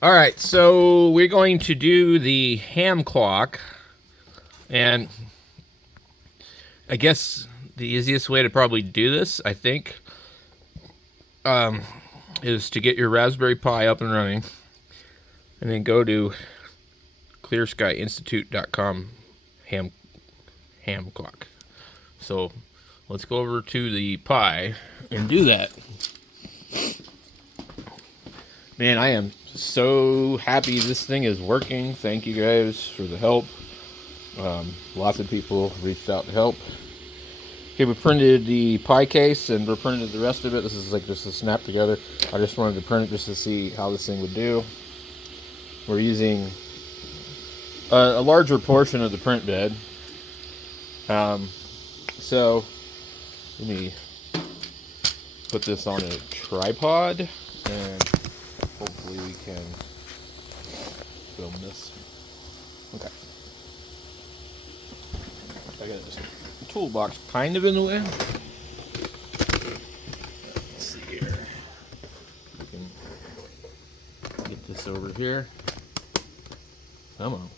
All right, so we're going to do the ham clock, and I guess the easiest way to probably do this, I think, is to get your Raspberry Pi up and running, and then go to clearskyinstitute.com ham ham clock. So let's go over to the Pi and do that. Man, I am so happy this thing is working. Thank you guys for the help. Lots of people reached out to help. Okay, we printed the Pi case and we're printing the rest of it. This is like just a snap together. I just wanted to print it just to see how this thing would do. We're using a larger portion of the print bed. So let me put this on a tripod and hopefully we can film this. Okay. I got this toolbox kind of in the way. Let's see here. We can get this over here. Come on.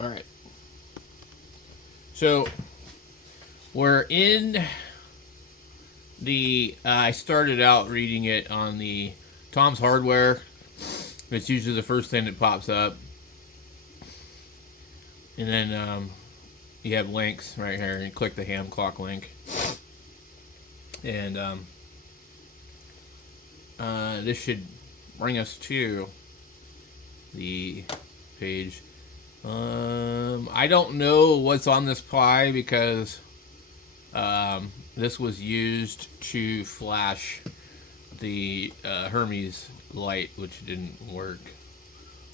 All right. So we're in the. I started out reading it on the Tom's Hardware. It's usually the first thing that pops up, and then you have links right here. And click the ham clock link, and this should bring us to the page. I don't know what's on this Pi because this was used to flash the Hermes light, which didn't work.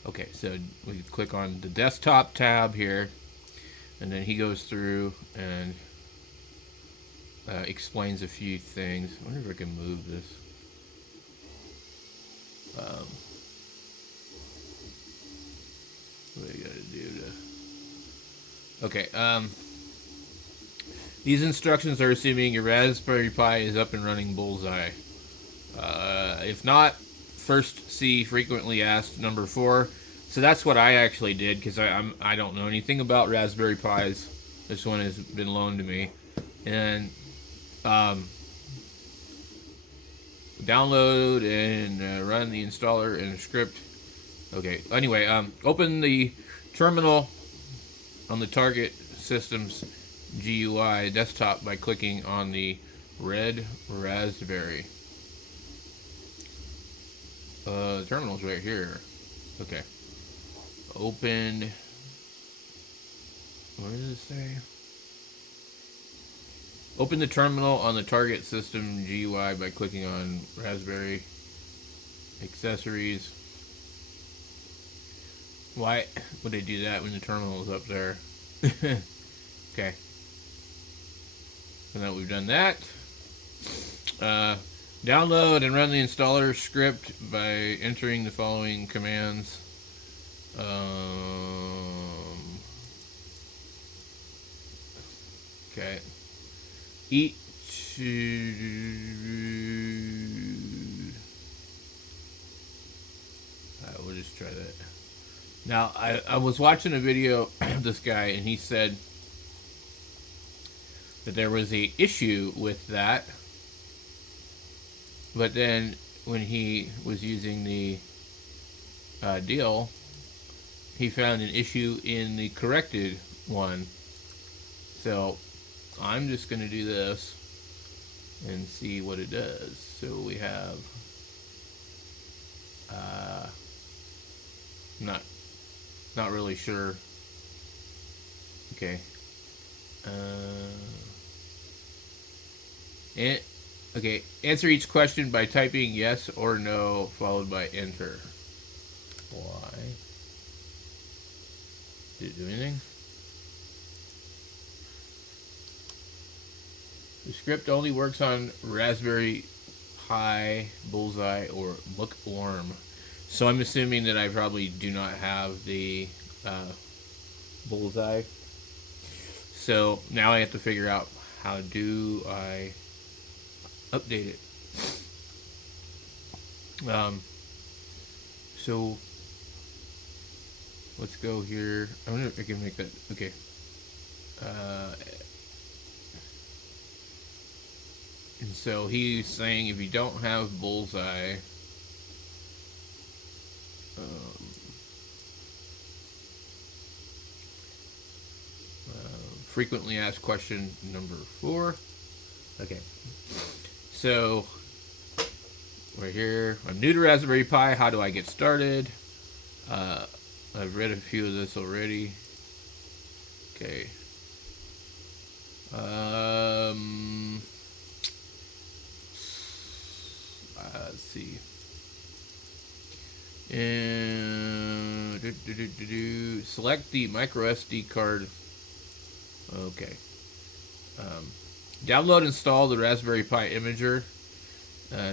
Okay, so we click on the desktop tab here, and then he goes through and explains a few things. I wonder if I can move this. What do you gotta do to... Okay, these instructions are assuming your Raspberry Pi is up and running Bullseye. If not, first see frequently asked number 4. So that's what I actually did because I don't know anything about Raspberry Pis. This one has been loaned to me, and download and run the installer and script. Okay. Anyway, open the terminal on the target system's GUI desktop by clicking on the red raspberry. The terminal's right here. Okay. Open. What does it say? Open the terminal on the target system GUI by clicking on Raspberry accessories. Why would they do that when the terminal is up there? Okay. And now we've done that. Download and run the installer script by entering the following commands. Okay. Eat. We'll just try that. Now, I was watching a video of this guy, and he said that there was a issue with that. But then when he was using the deal, he found an issue in the corrected one. So I'm just going to do this and see what it does. So we have not really sure. Okay. Okay. Answer each question by typing yes or no, followed by enter. Why? Did it do anything? The script only works on Raspberry Pi, Bullseye, or Bookworm. So I'm assuming that I probably do not have the Bullseye. So now I have to figure out how do I update it. So let's go here. I wonder if I can make that. Okay. Uh, and so he's saying if you don't have bullseye, um, frequently asked question number 4. Okay. So we're here. I'm new to Raspberry Pi. How do I get started? I've read a few of this already. Okay. Let's see. And select the micro SD card. Okay. Download and install the Raspberry Pi Imager.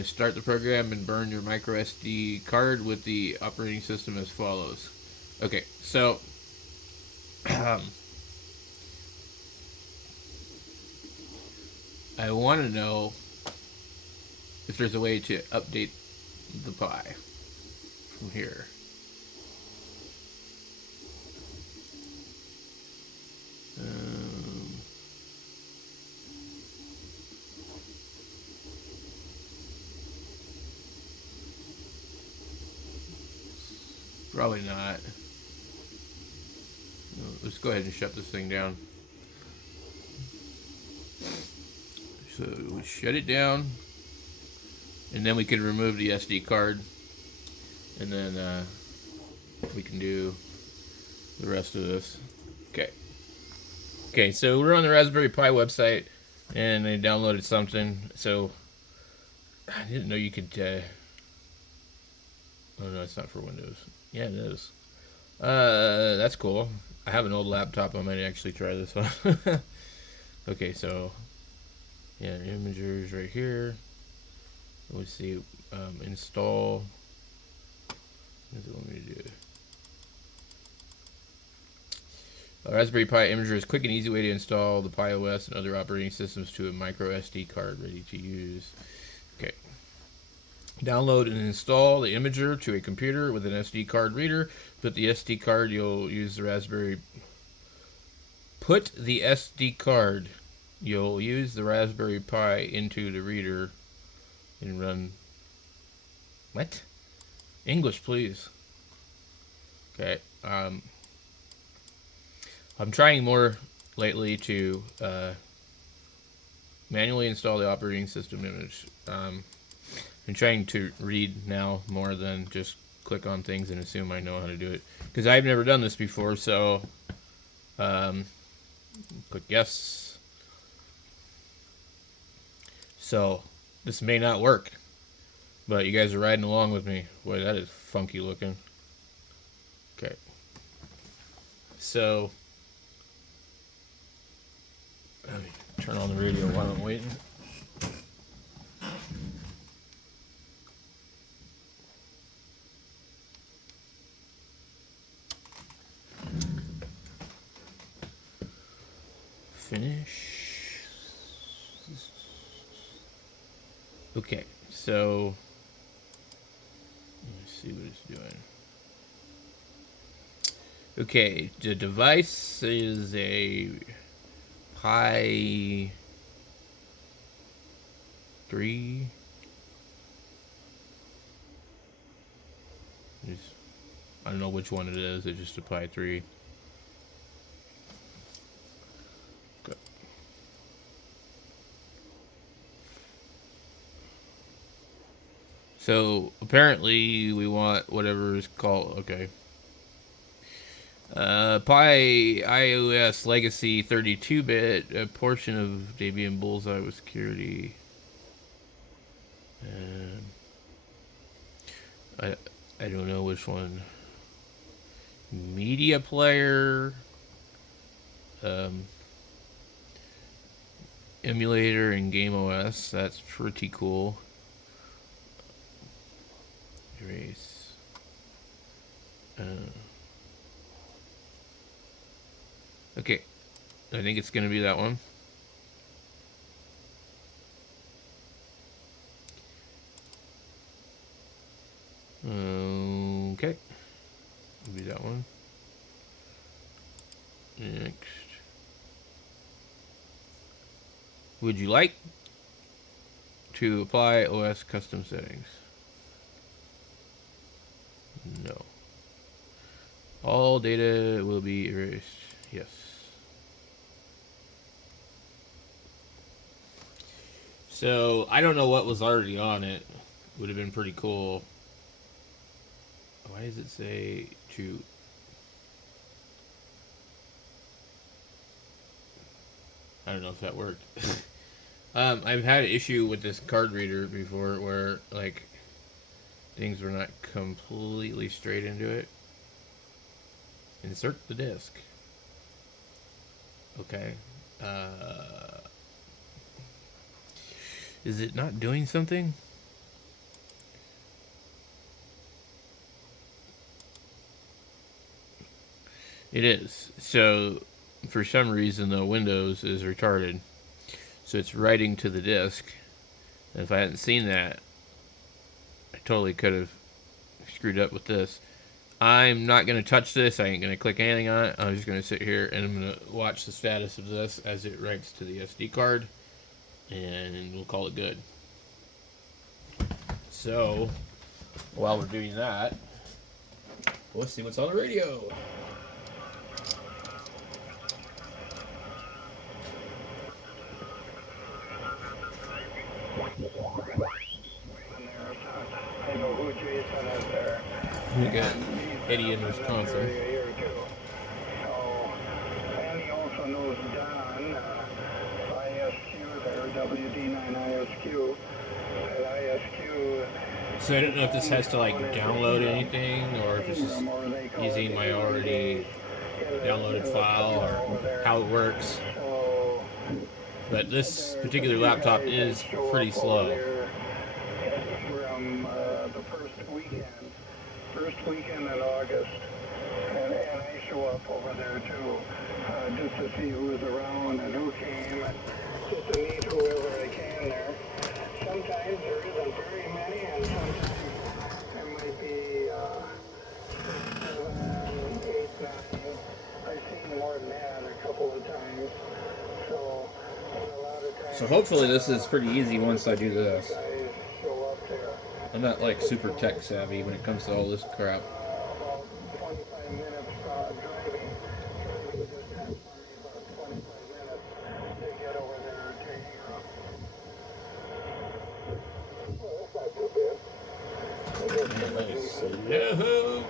Start the program and burn your micro SD card with the operating system as follows. Okay, so I want to know if there's a way to update the Pi from here. Probably not. Let's go ahead and shut this thing down. So we shut it down, and then we can remove the SD card, and then we can do the rest of this. Okay. Okay, so we're on the Raspberry Pi website, and they downloaded something. So I didn't know you could. Oh no, it's not for Windows. Yeah, it is. That's cool. I have an old laptop. I might actually try this on. Okay, so yeah, Imagers right here. Let's see. Install. What does it want me to do? Raspberry Pi Imager is a quick and easy way to install the Pi OS and other operating systems to a micro SD card ready to use. Okay. Download and install the Imager to a computer with an SD card reader. Put the SD card you'll use the Raspberry Pi into the reader and run. What? English, please. Okay. I'm trying more lately to manually install the operating system image. I'm trying to read now more than just click on things and assume I know how to do it. Because I've never done this before, so click yes. So this may not work, but you guys are riding along with me. Boy, that is funky looking. Okay. So let me turn on the radio while I'm waiting. Finish. Okay, so let's see what it's doing. Okay, the device is a Pi 3. I don't know which one it is. It's just a Pi 3. Good. So apparently we want whatever is called. Okay. Pi iOS Legacy 32-bit, a portion of Debian Bullseye with security. I don't know which one. Media player, emulator, and Game OS. That's pretty cool. Erase. Okay, I think it's gonna be that one. Okay. Maybe that one. Next. Would you like to apply OS custom settings? No. All data will be erased. Yes. So, I don't know what was already on it. Would have been pretty cool. Why does it say to... I don't know if that worked. I've had an issue with this card reader before where, like, things were not completely straight into it. Insert the disc. Okay. Is it not doing something? It is. So, for some reason, the Windows is retarded. So it's writing to the disk. And if I hadn't seen that, I totally could have screwed up with this. I'm not going to touch this. I ain't going to click anything on it. I'm just going to sit here and I'm going to watch the status of this as it writes to the SD card. And we'll call it good. So, while we're doing that, let's see what's on the radio. We got Eddie in Wisconsin. And he also knows Don, ISQ, there, WD9 ISQ. ISQ. So I don't know if this has to like download anything or if it's just using my already downloaded file or how it works. But this particular laptop is pretty slow. From the first weekend in August, and I show up over there too, just to see who's around and who came, and just to meet whoever I can there. Sometimes there isn't very many, and sometimes there might be 7, 8, 9. I've seen more than that a couple of times. So a lot of times. So hopefully this is pretty easy once I do this. Guys show up there. I'm not like super tech savvy when it comes to all this crap. About 25 minutes driving. We just have about 25 minutes to get over there to Europe. Well, that's not too bad. Yahoo!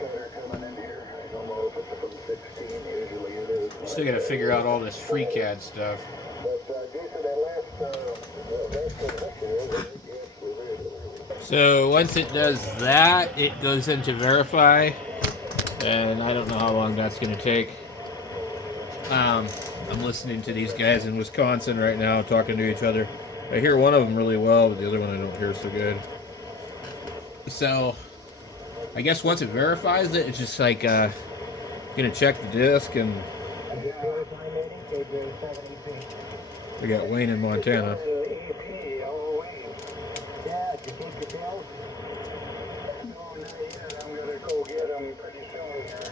They're coming in here. I don't know if it's from 16. Usually it is. Still gotta figure out all this FreeCAD stuff. But Jason, that last picture, So once it does that, it goes into verify, and I don't know how long that's going to take. I'm listening to these guys in Wisconsin right now talking to each other. I hear one of them really well, but the other one I don't hear so good. So I guess once it verifies it, it's just like going to check the disk, and we got Wayne in Montana. I'm going to go get them pretty soon here.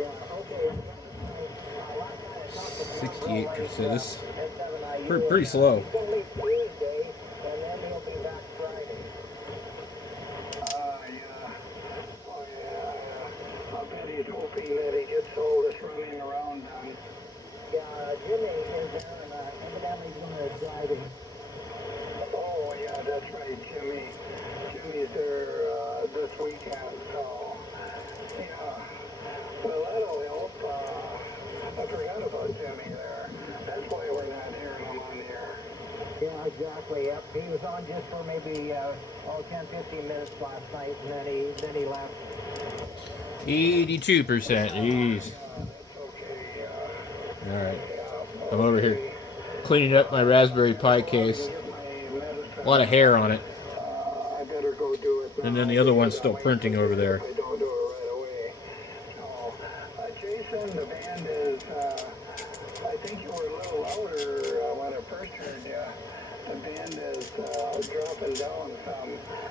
Yeah, okay. 68%. This pretty slow. I bet he's hoping that he gets all this running around done. Yeah, Jimmy is there and evidently going to drive him. Oh, yeah, that's right, Jimmy. Jimmy's there this weekend, so, yeah. Well, that'll help. I forgot about Jimmy there. That's why we're not hearing him on here. Yeah, exactly. Yep. He was on just for maybe 10, 15 minutes last night, and then he left. 82%. Jeez. Okay. All right. I'm over here cleaning up my Raspberry Pi case. A lot of hair on it. I better go do it. And then the other one's still printing over there. I don't do it right away. So, Jason, the band is, I think you were a little louder when I first heard you. The band is dropping down some.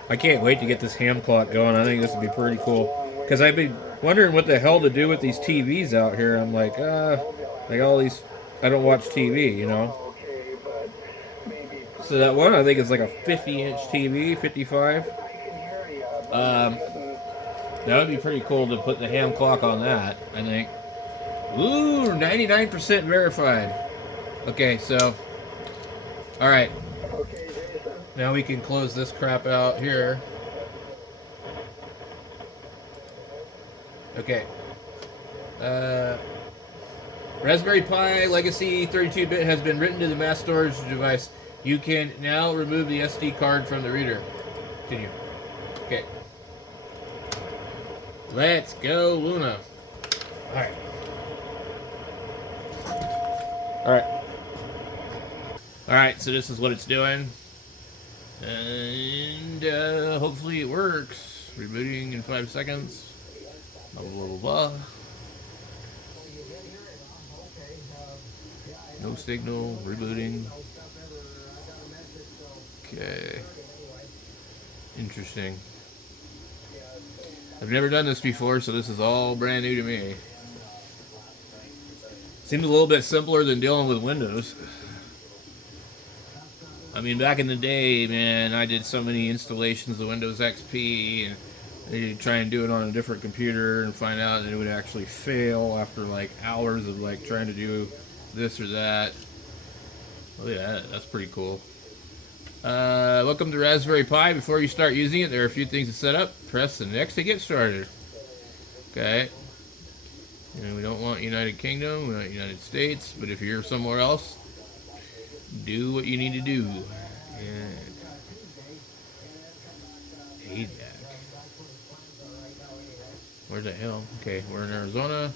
I can't wait to get this ham clock going. I think this would be pretty cool. Because I've been wondering what the hell to do with these TVs out here. I'm like all these. I don't watch TV, you know. So that one I think is like a 50-inch TV, 55. Um, that would be pretty cool to put the ham clock on that. I think. Ooh, 99% verified. Okay, so. All right. Now we can close this crap out here. Okay. Raspberry Pi Legacy 32-bit has been written to the mass storage device. You can now remove the SD card from the reader. Continue. Okay. Let's go, Luna. Alright. Alright. Alright, so this is what it's doing. And hopefully it works. Rebooting in 5 seconds. Blah, blah, blah, blah. No signal. Rebooting. Okay. Interesting. I've never done this before, so this is all brand new to me. Seems a little bit simpler than dealing with Windows. I mean, back in the day, man, I did so many installations of Windows XP, and they'd try and do it on a different computer and find out that it would actually fail after like hours of like trying to do this or that. Look at that, that's pretty cool. Welcome to Raspberry Pi. Before you start using it, there are a few things to set up. Press the next to get started. Okay. And we don't want United Kingdom, we want United States, but if you're somewhere else, do what you need to do. And ADAC. Where's the hell? Okay, we're in Arizona.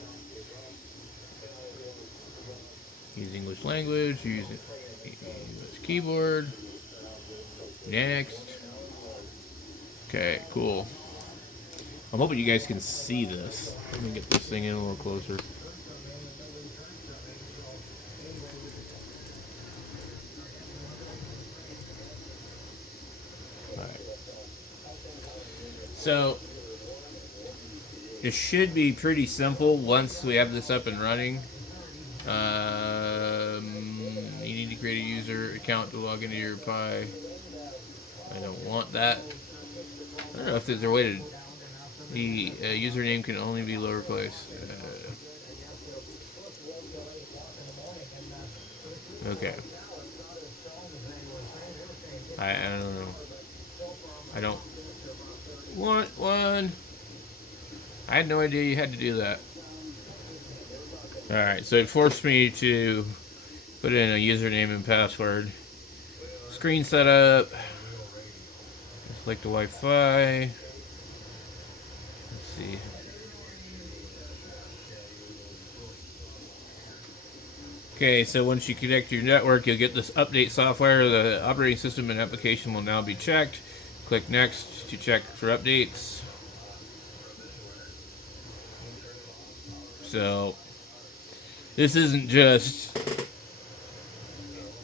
Use English language. Use keyboard. Next. Okay, cool. I'm hoping you guys can see this. Let me get this thing in a little closer. Alright. So, it should be pretty simple once we have this up and running. You need to create a user account to log into your Pi. I don't want that. I don't know if there's a way to... The username can only be lowercase. Okay. I don't know. I don't want one. I had no idea you had to do that. Alright, so it forced me to put in a username and password. Screen setup. Select the Wi-Fi. Let's see. Okay, so once you connect to your network, you'll get this update software. The operating system and application will now be checked. Click Next to check for updates. So, this isn't just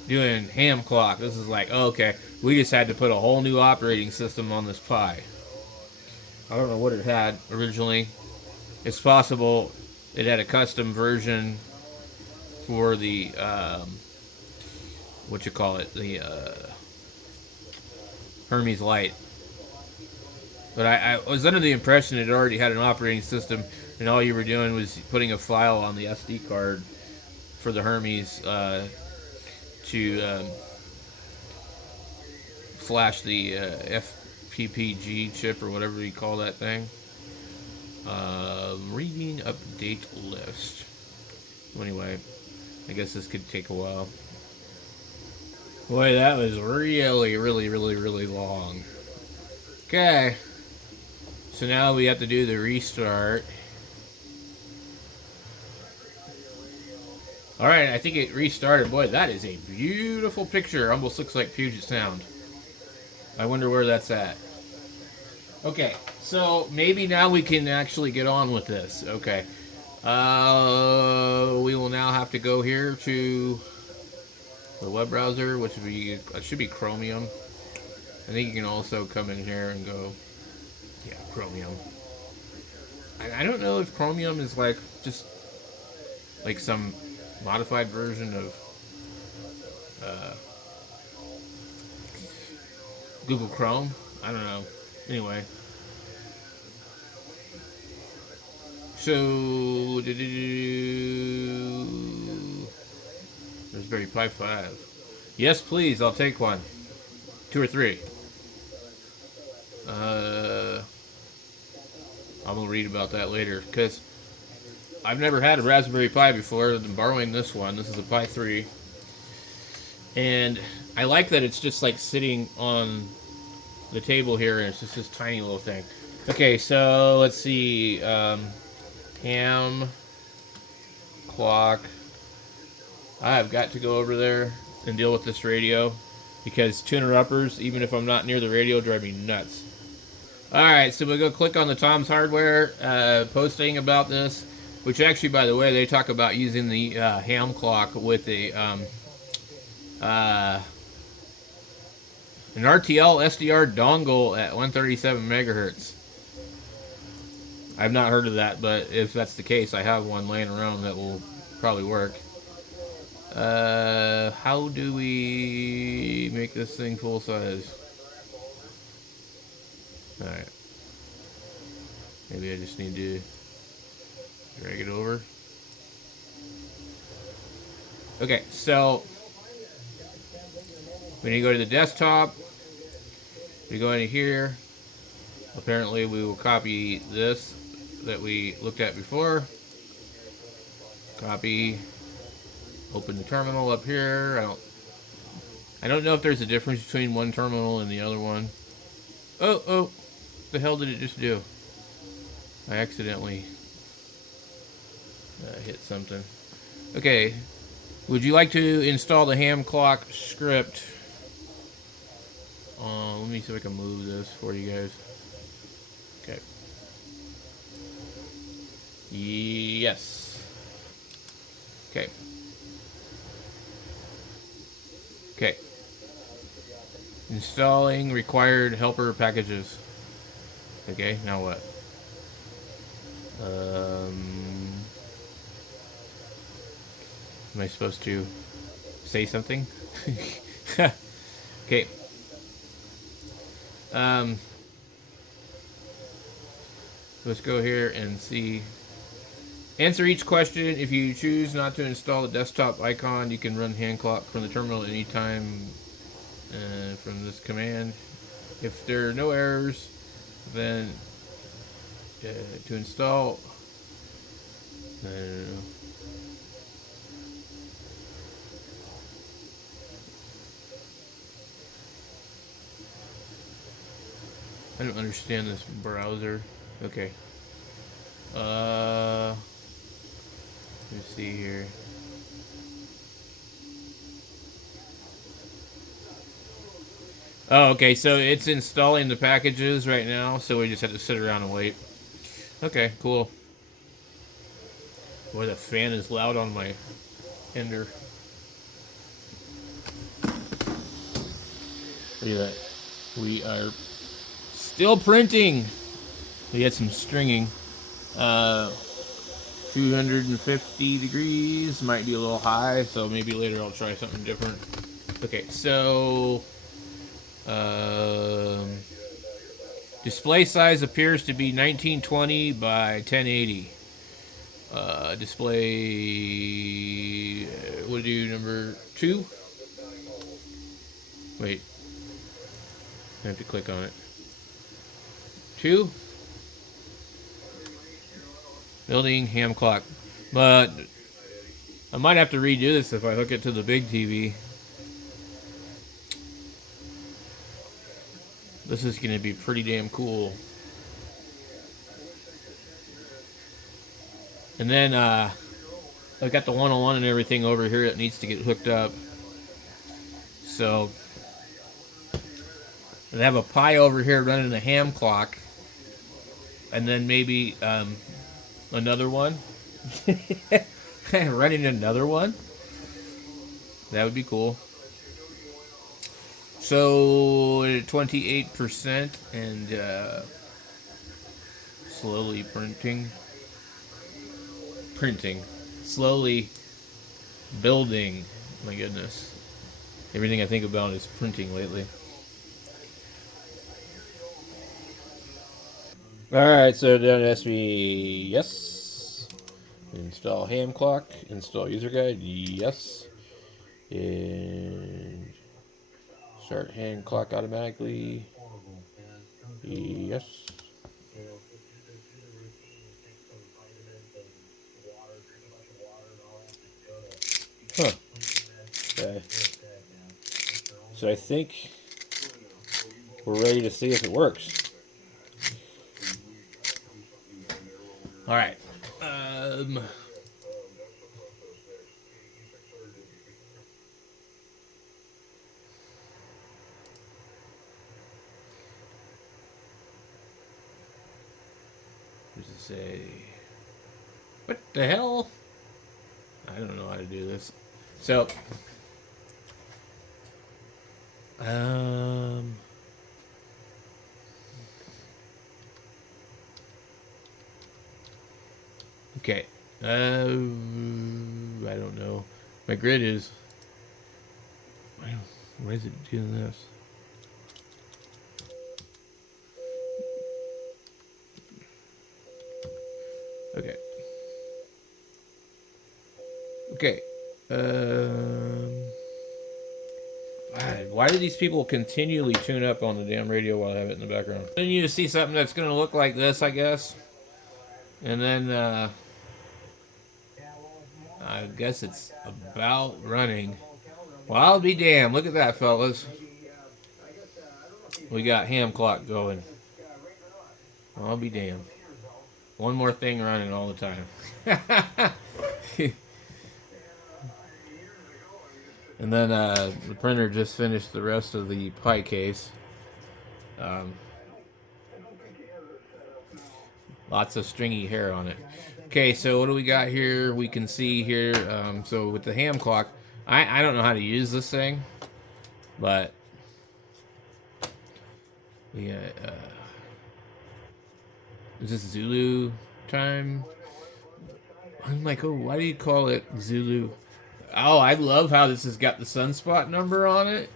doing ham clock. This is like, oh, okay, we just had to put a whole new operating system on this Pi. I don't know what it had originally. It's possible it had a custom version for the, the Hermes Lite. But I was under the impression it already had an operating system, and all you were doing was putting a file on the SD card for the Hermes to flash the FPPG chip or whatever you call that thing. Reading update list. Anyway, I guess this could take a while. Boy, that was really, really, really, really long. Okay. So now we have to do the restart. Alright, I think it restarted. Boy, that is a beautiful picture. Almost looks like Puget Sound. I wonder where that's at. Okay, so maybe now we can actually get on with this. Okay. We will now have to go here to the web browser, which should be Chromium. I think you can also come in here and go, yeah, Chromium. I don't know if Chromium is like just like some modified version of Google Chrome. I don't know. Anyway, so Raspberry Pi 5. Yes, please. I'll take one. 2 or 3. I'm gonna read about that later because I've never had a Raspberry Pi before. I'm borrowing this one. This is a Pi 3, and I like that it's just like sitting on the table here, and it's just this tiny little thing. Okay, so let's see. Ham clock. I've got to go over there and deal with this radio because tuner uppers, even if I'm not near the radio, drive me nuts. Alright, so we'll go click on the Tom's Hardware posting about this, which actually, by the way, they talk about using the ham clock with a an RTL SDR dongle at 137 megahertz. I've not heard of that, but if that's the case, I have one laying around that will probably work. How do we make this thing full size? Alright. Maybe I just need to drag it over. Okay, so when you go to the desktop, we go into here. Apparently we will copy this that we looked at before. Copy. Open the terminal up here. I don't know if there's a difference between one terminal and the other one. Oh, the hell did it just do? I accidentally hit something. Okay, would you like to install the ham clock script? Let me see if I can move this for you guys. Okay. Yes. Okay. Okay. Installing required helper packages. Okay, now what? Am I supposed to say something? Okay. Let's go here and see. Answer each question. If you choose not to install the desktop icon, you can run hand clock from the terminal at any time from this command. If there are no errors, then to install, I don't understand this browser. Okay. Let's see here. Oh, okay, so it's installing the packages right now, so we just have to sit around and wait. Okay, cool. Boy, the fan is loud on my ender. Look at that. We are still printing. We had some stringing. 250 degrees. Might be a little high, so maybe later I'll try something different. Okay, so display size appears to be 1920 by 1080. Display, what do you do, number 2? Wait, I have to click on it. 2. Building ham clock. But I might have to redo this if I hook it to the big TV. This is going to be pretty damn cool. And then I've got the 101 and everything over here that needs to get hooked up. So I have a Pi over here running a ham clock. And then maybe another one. Running another one. That would be cool. So 28% and slowly printing, slowly building. My goodness, everything I think about is printing lately. Alright, so down it has to be yes. Install ham clock, install user guide, yes. And start hand clock automatically, yes. Huh. Okay. So I think we're ready to see if it works. All right. What does it say? What the hell? I don't know how to do this. So, okay. I don't know. My grid is. Why is it doing this? Okay. Okay. Why do these people continually tune up on the damn radio while I have it in the background? Then you see something that's going to look like this, I guess. And then, I guess it's about running. Well, I'll be damned. Look at that, fellas. We got ham clock going. I'll be damned. One more thing running all the time. And then the printer just finished the rest of the pie case. Lots of stringy hair on it. Okay, so what do we got here? We can see here. So with the ham clock, I don't know how to use this thing, but yeah, is this Zulu time? I'm like, oh, why do you call it Zulu? Oh, I love how this has got the sunspot number on it.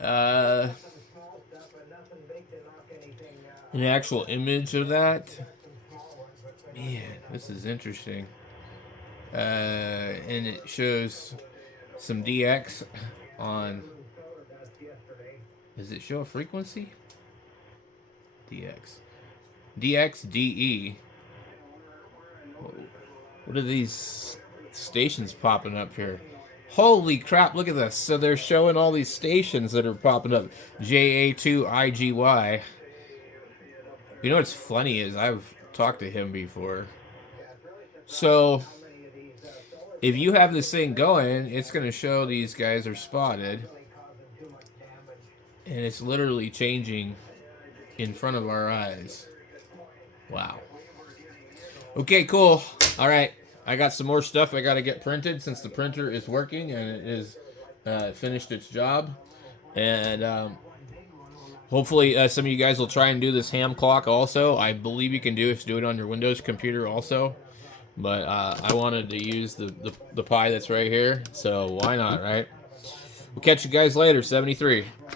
An actual image of that. Man, this is interesting. And it shows some DX on. Does it show a frequency? DX DE. What are these stations popping up here? Holy crap, look at this. So they're showing all these stations that are popping up. JA2IGY. You know what's funny is I've talked to him before. So if you have this thing going, it's going to show these guys are spotted. And it's literally changing in front of our eyes. Wow. Okay, cool. All right. I got some more stuff I got to get printed since the printer is working and it is finished its job. And hopefully some of you guys will try and do this ham clock also. I believe you can do it on your Windows computer also. But I wanted to use the pie that's right here. So why not, right? We'll catch you guys later. 73.